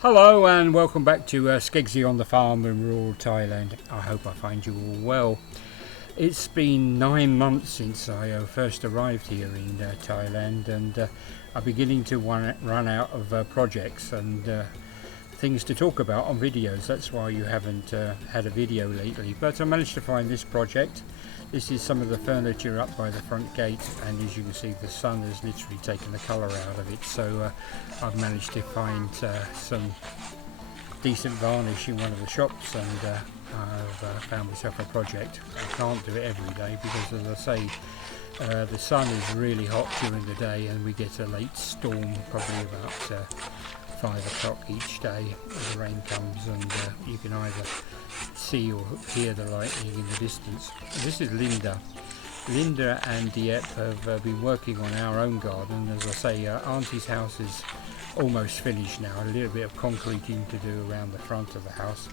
Hello and welcome back to Skeggsy on the farm in rural Thailand. I hope I find you all well. It's been 9 months since I first arrived here in Thailand, and I'm beginning to run out of projects and things to talk about on videos. That's why you haven't had a video lately, but I managed to find this project. This is some of the furniture up by the front gate, and as you can see, the sun has literally taken the colour out of it, so I've managed to find some decent varnish in one of the shops, and I've found myself a project. I can't do it every day because, as I say, the sun is really hot during the day, and we get a late storm probably about 5 o'clock each day as the rain comes, and you can either see or hear the lightning in the distance. This is Linda. Linda and Diep have been working on our own garden. As I say, Auntie's house is almost finished now. A little bit of concreting to do around the front of the house,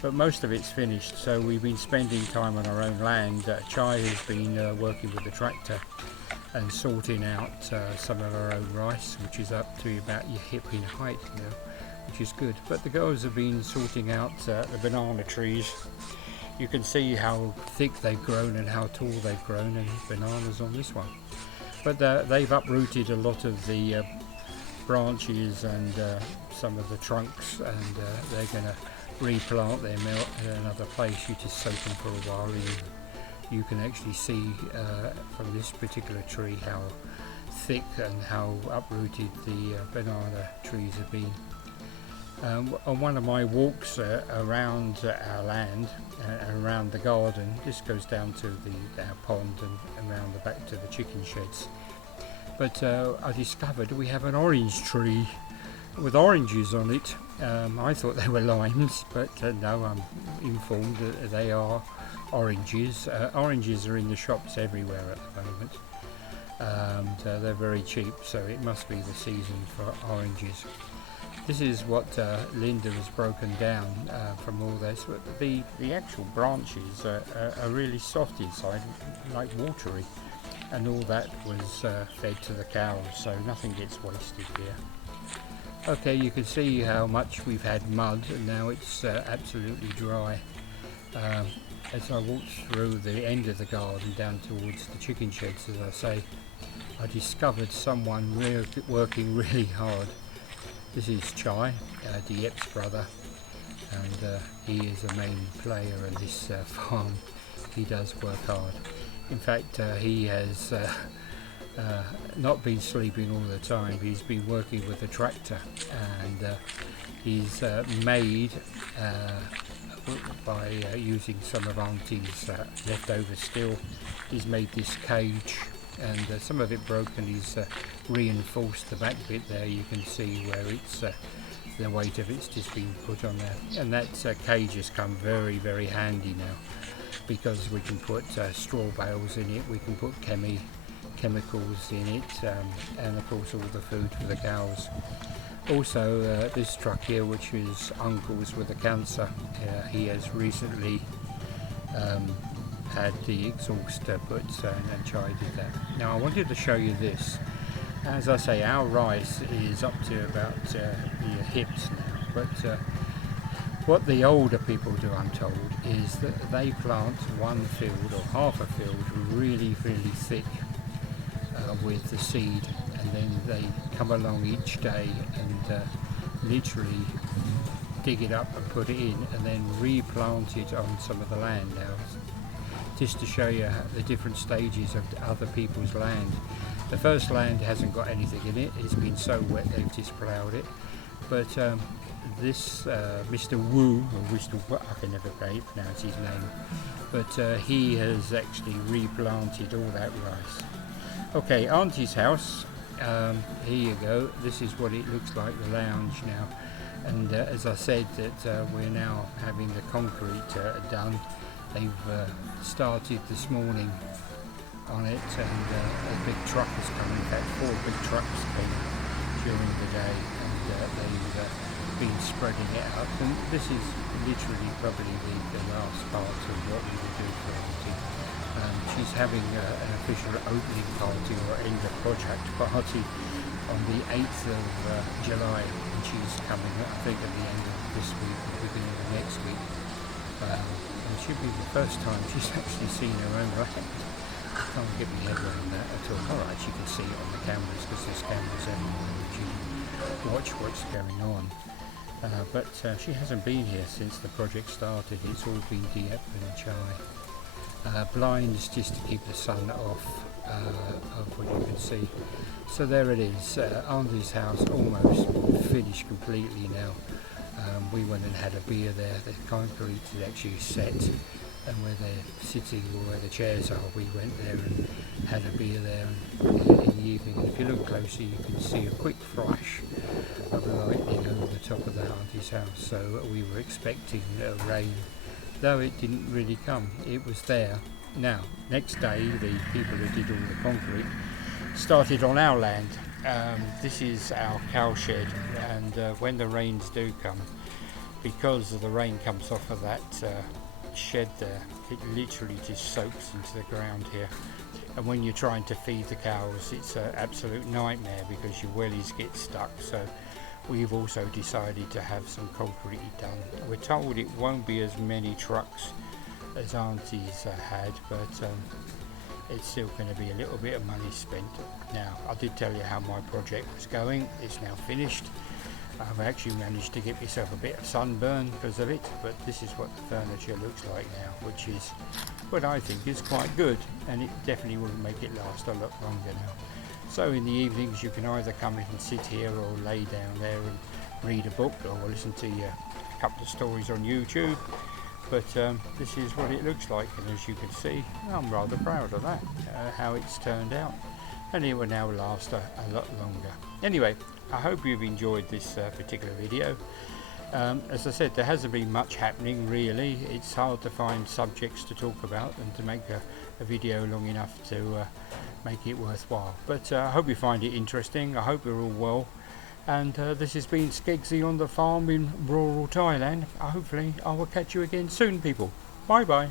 but most of it's finished, so we've been spending time on our own land. Chai has been working with the tractor and sorting out some of our own rice, which is up to about your hip in height now, which is good. But the girls have been sorting out the banana trees. You can see how thick they've grown and how tall they've grown, and bananas on this one. But they've uprooted a lot of the branches and some of the trunks, and they're going to replant them in another place. You just soak them for a while, and you can actually see from this particular tree how thick and how uprooted the banana trees have been. On one of my walks around our land, around the garden, this goes down to our pond and around the back to the chicken sheds. But I discovered we have an orange tree with oranges on it. I thought they were limes, but no, I'm informed that they are oranges. Oranges are in the shops everywhere at the moment, and they're very cheap, so it must be the season for oranges. This is what Linda has broken down from all this. The actual branches are really soft inside, like watery, and all that was fed to the cows, so nothing gets wasted here. Okay, you can see how much we've had mud, and now it's absolutely dry. As I walked through the end of the garden down towards the chicken sheds, as I say, I discovered someone working really hard. This is Chai, Diep's brother, and he is a main player in this farm. He does work hard. In fact, he has not been sleeping all the time. He's been working with a tractor, and he's made by using some of Auntie's leftover steel. He's made this cage, and some of it broken. He's reinforced the back bit there. You can see where it's the weight of it's just been put on there, and that cage has come very, very handy now, because we can put straw bales in it, we can put chemicals in it, and of course all the food for the cows. Also this truck here, which is Uncle's with the cancer, he has recently had the exhaust put, and Chai did that. Now I wanted to show you this. As I say, our rice is up to about your hips now, but what the older people do, I'm told, is that they plant one field or half a field really, really thick with the seed, and then they come along each day and literally dig it up and put it in, and then replant it on some of the land now, just to show you the different stages of other people's land. The first land hasn't got anything in it, it's been so wet they've just ploughed it, but this Mr. Wu, or Mr. I can never pronounce his name, but he has actually replanted all that rice. Okay, Auntie's house, here you go. This is what it looks like, the lounge now, and as I said, that we're now having the concrete done. They've started this morning on it, and a big truck has come. In fact, 4 big trucks came during the day, and they've been spreading it out. And this is literally probably the last part of what we will do for Auntie. She's having an official opening party or end of project party on the 8th of July, and she's coming, I think, at the end of this week, or beginning of next week. And it should be the first time she's actually seen her own land. I can't get my head around that at all. Alright, she can see it on the cameras because there's cameras everywhere which you can watch what's going on. But she hasn't been here since the project started. It's all been Diep and Chai. Blinds just to keep the sun off of what you can see. So there it is. Auntie's house almost finished completely now. We went and had a beer there. The concrete is actually set, and where they're sitting or where the chairs are, we went there and had a beer there in the evening. And if you look closer, you can see a quick flash of lightning over the top of the auntie's house. So we were expecting rain, though it didn't really come. It was there. Now, next day, the people who did all the concrete started on our land. This is our cow shed, and when the rains do come, because the rain comes off of that shed there, it literally just soaks into the ground here. And when you're trying to feed the cows, it's an absolute nightmare because your wellies get stuck. So we've also decided to have some concrete done. We're told it won't be as many trucks as Auntie's had, but it's still going to be a little bit of money spent. Now, I did tell you how my project was going. It's now finished. I've actually managed to get myself a bit of sunburn because of it, but this is what the furniture looks like now, which is what I think is quite good, and it definitely will make it last a lot longer now. So in the evenings you can either come in and sit here or lay down there and read a book or listen to a couple of stories on YouTube. But this is what it looks like, and as you can see, I'm rather proud of that, how it's turned out, and it will now last a lot longer. Anyway, I hope you've enjoyed this particular video. As I said, there hasn't been much happening really. It's hard to find subjects to talk about and to make a video long enough to make it worthwhile. But I hope you find it interesting. I hope you're all well. And this has been Skeggsy on the farm in rural Thailand. Hopefully I will catch you again soon, people. Bye bye.